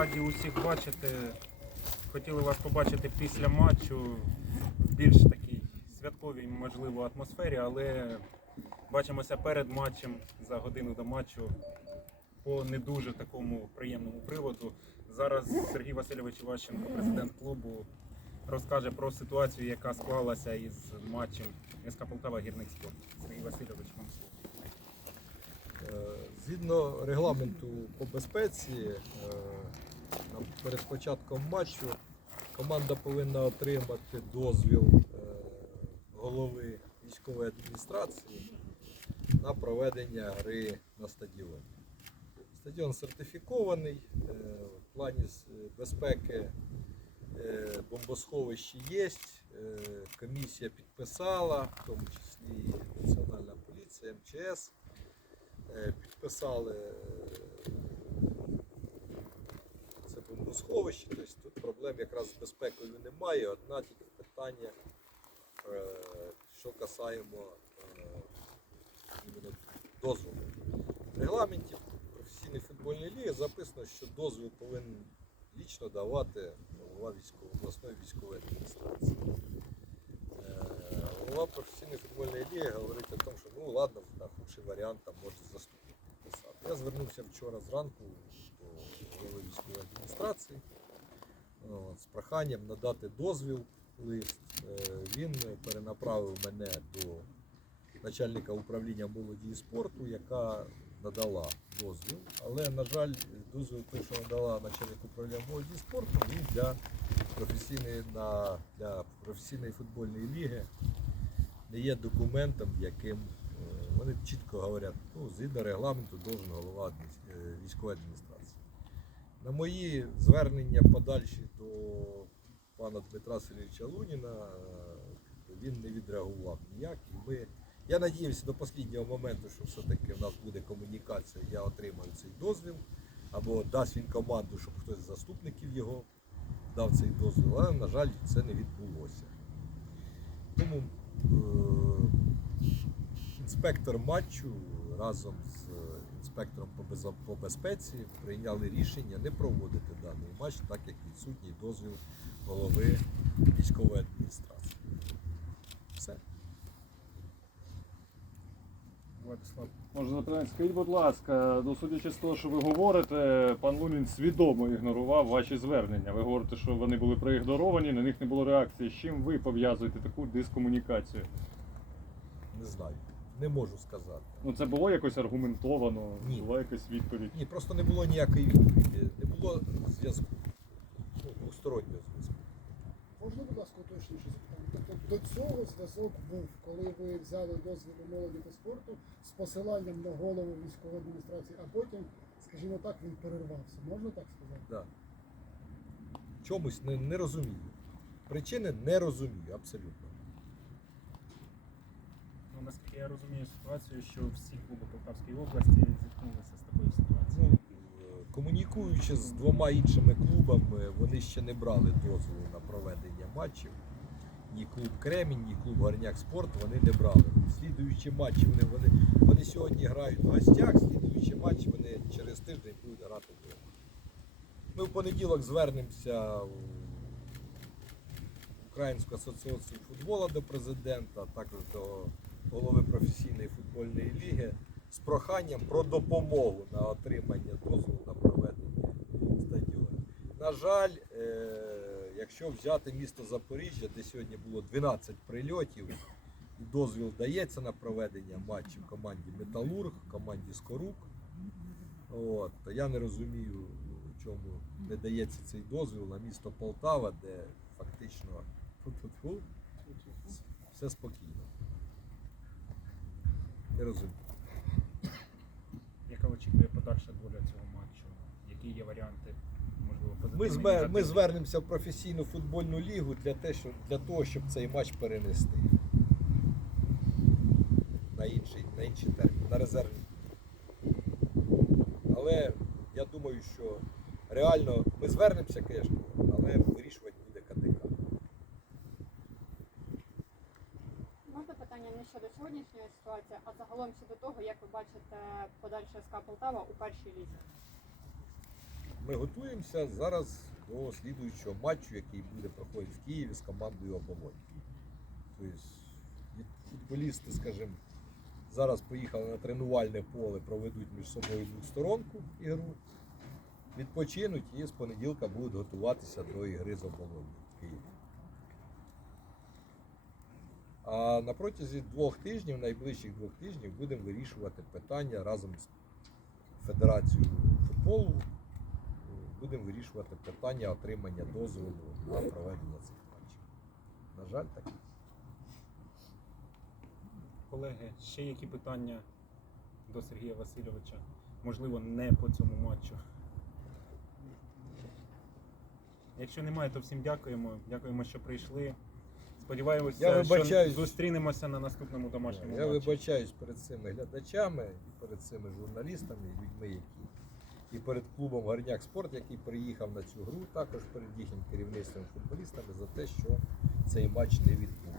раді усіх бачити. Хотіли вас побачити після матчу в більш такій святковій, можливо, атмосфері, але бачимося перед матчем за годину до матчу по не дуже такому приємному приводу. Зараз Сергій Васильович Іващенко, президент клубу, розкаже про ситуацію, яка склалася із матчем СК Полтава Гірник Спорт. Сергій Васильович, вам слово. Е, Згідно регламенту по безпеці, е, перед початком матчу команда повинна отримати дозвіл е, голови військової адміністрації на проведення гри на стадіоні. Стадіон сертифікований, е, в плані безпеки е, бомбосховище є, комісія підписала, в тому числі Національна поліція, МЧС підписали це бомбосховище, тобто тут проблем якраз з безпекою немає. Одна тільки питання, е, що касаємо е, дозволу. В регламенті професійної футбольної ліги записано, що дозвіл повинен лічно давати голова військової обласної військової адміністрації. Е, Голова професійної футбольної ліги говорить о тому, що ну ладно, на худший варіант там може заступник. Я звернувся вчора зранку до голови військової адміністрації з проханням надати дозвіл лист. Е, Він перенаправив мене до начальника управління молоді і спорту, яка надала дозвіл. Але, на жаль, дозвіл, той, що надала начальник управління молоді і спорту, він для професійної, на, для професійної футбольної ліги не є документом, яким е, вони чітко говорять, ну, згідно регламенту должен голова е, військової адміністрації. На мої звернення подальші до пана Дмитра Сергійовича Луніна е, він не відреагував ніяк. І ми, я надіявся до останнього моменту, що все-таки в нас буде комунікація, я отримаю цей дозвіл, або дасть він команду, щоб хтось з заступників його дав цей дозвіл, але, на жаль, це не відбулося. Тому е, інспектор матчу разом з інспектором по, безпеці прийняли рішення не проводити даний матч, так як відсутній дозвіл голови військової адміністрації. Все. Владислав. Можна запитати, скажіть, будь ласка, ну судячи з того, що ви говорите, пан Лунін свідомо ігнорував ваші звернення. Ви говорите, що вони були проігноровані, на них не було реакції. З чим ви пов'язуєте таку дискомунікацію? Не знаю. Не можу сказати. Ну це було якось аргументовано, Ні. була якась відповідь. Ні, просто не було ніякої відповіді, не було зв'язку. Ну, двостороннього зв'язку. Можна, будь ласка, уточніше запитання? Тобто до цього зв'язок був, коли ви взяли дозвіл у молоді та спорту з посиланням на голову військової адміністрації, а потім, скажімо так, він перервався. Можна так сказати? Да. Чомусь не, не розумію. Причини не розумію абсолютно. Ну, наскільки я розумію ситуацію, що всі клуби Полтавської області зіткнулися з такою ситуацією. Ну, е, комунікуючи з двома іншими клубами, вони ще не брали дозволу на проведення матчів. Ні клуб Кремінь, ні клуб Горняк Спорт вони не брали. Слідуючі матчі вони, вони, вони сьогодні грають в гостях, слідуючі матчі вони через тиждень будуть грати вдома. Ми в понеділок звернемося в Українську асоціацію футболу до президента, також до голови професійної футбольної ліги з проханням про допомогу на отримання дозволу на проведення стадіону. На жаль, е, якщо взяти місто Запоріжжя, де сьогодні було 12 прильотів, і дозвіл дається на проведення матчів команді Металург, команді Скорук. От, то я не розумію, чому не дається цей дозвіл на місто Полтава, де фактично все спокійно. Не розумію. Яка очікує подальша доля цього матчу? Які є варіанти, можливо, Ми, ми негативні? звернемося в професійну футбольну лігу для, те, щоб, для того, щоб цей матч перенести на інший, на інший термін, на резервний. Але я думаю, що реально ми звернемося, звісно, але вирішувати буде КДК. Можна питання не щодо ситуації, а загалом щодо того, як ви бачите подальше СК Полтава у першій лізі? ми готуємося зараз до слідуючого матчу, який буде проходити в Києві з командою оболонь. Тобто футболісти, скажімо, зараз поїхали на тренувальне поле, проведуть між собою двосторонку ігру, відпочинуть і з понеділка будуть готуватися до ігри з оболонь в Києві. А на протязі двох тижнів, найближчих двох тижнів, будемо вирішувати питання разом з Федерацією футболу. Будемо вирішувати питання отримання дозволу на проведення цих матчів. На жаль, так. Колеги, ще які питання до Сергія Васильовича? Можливо, не по цьому матчу. Якщо немає, то всім дякуємо. Дякуємо, що прийшли. Сподіваємося, Я що вибачаюсь. зустрінемося на наступному домашньому Я матчі. вибачаюсь перед цими глядачами, і перед цими журналістами, і людьми, які і перед клубом Горняк Спорт, який приїхав на цю гру, також перед їхнім керівництвом футболістами за те, що цей матч не відбувся.